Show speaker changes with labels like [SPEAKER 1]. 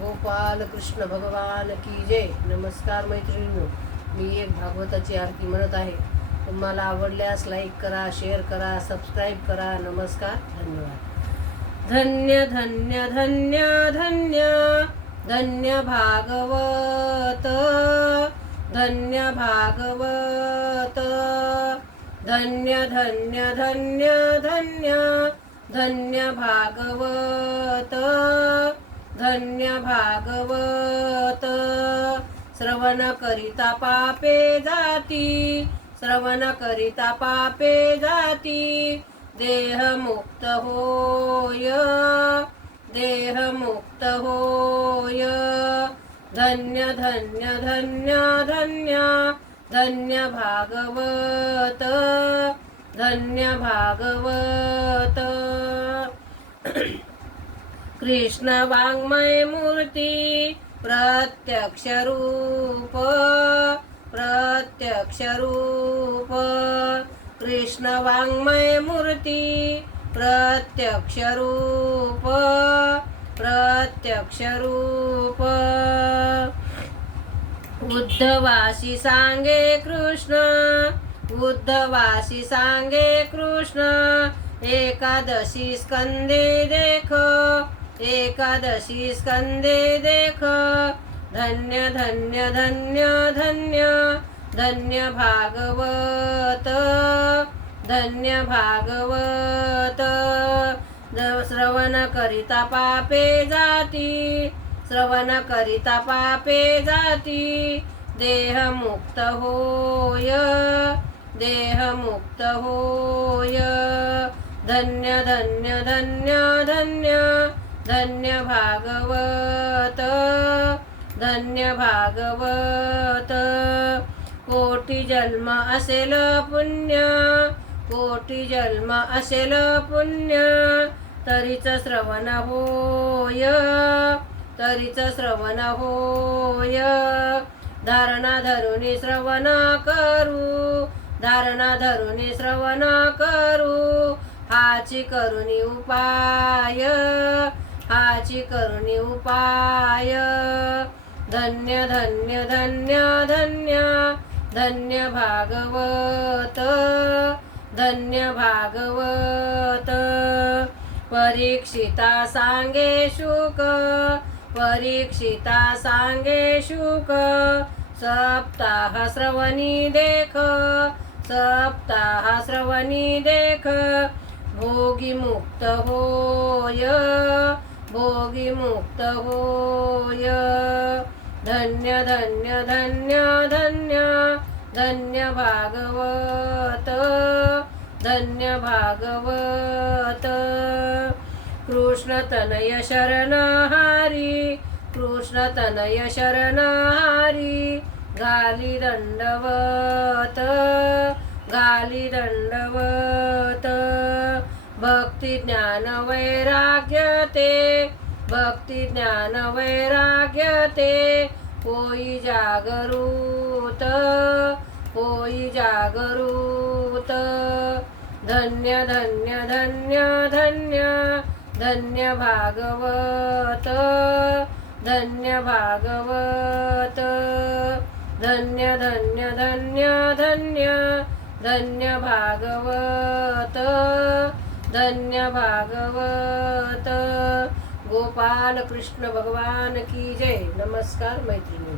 [SPEAKER 1] गोपाल कृष्ण भगवान की जय. नमस्कार मैत्रिणींनो. मी एक भागवताची आरती म्हणत आहे. तुम्हाला आवडल्यास लाईक करा शेअर करा सबस्क्राईब करा. नमस्कार धन्यवाद. धन्य धन्य धन्य धन्य. धन्य भागवत. धन्य भागवत. धन्य धन्य धन्य धन्य. धन्य भागवत. धन्य भागवत श्रवण करिता पापे जाती श्रवण करिता पापे जाती. देह मुक्त होय देह मुक्त होय. धन्य धन्य धन्य धन्य धन्य भागवत धन्य भागवत कृष्ण वाङ्मय मूर्ती प्रत्यक्ष रूप प्रत्यक्ष रूप। कृष्ण वाङ्मय मूर्ती प्रत्यक्ष रूप प्रत्यक्ष रूप। उद्धवासी सांगे कृष्ण उद्धवासी सांगे कृष्ण एकादशी स्कंदे देख। एकादशी स्कंदे देख। धन्य धन्य धन्य धन्य। धन्य भागवत। धन्य भागवत। श्रवण करिता पापे जाती। श्रवण करिता पापे जाती। देह मुक्त होय। देह मुक्त होय। धन्य धन्य धन्य धन्य। धन्य भागवत धन्य भागवत कोटी जन्म असेल पुण्य कोटी जन्म असेल पुण्य तरीच श्रवण होय तरीच श्रवण होय. धारणा धरुणी श्रवण करू धारणा धरुणी श्रवण करू हाची करुणी उपाय. हाची करुणी उपाय. धन्य धन्य धन्य धन्य धन्य भागवत. धन्य भागवत. परीक्षिता सांगे शुक परीक्षिता सांगे शुक. सप्ताह श्रवणी देख सप्ताह श्रवणी देख भोगी मुक्त होय. भोगी मुक्त होय. धन्य धन्य धन्य धन्य धन्य भागवत. धन्य भागवत. कृष्ण तनय शरणहारी कृष्ण तनय शरणहारी गाली दंडवत गाली दंडवत. भक्ती ज्ञान वैराग्य ते भक्ती ज्ञान वैराग्य ते होई जागरूत होई जागरूत। धन्य धन्य धन्य धन्य धन्य भागवत। धन्य भागवत। धन्य धन्य धन्य धन्य धन्य भागवत। धन्य भागवत गोपाल कृष्ण भगवान की जय। नमस्कार मैत्रिणी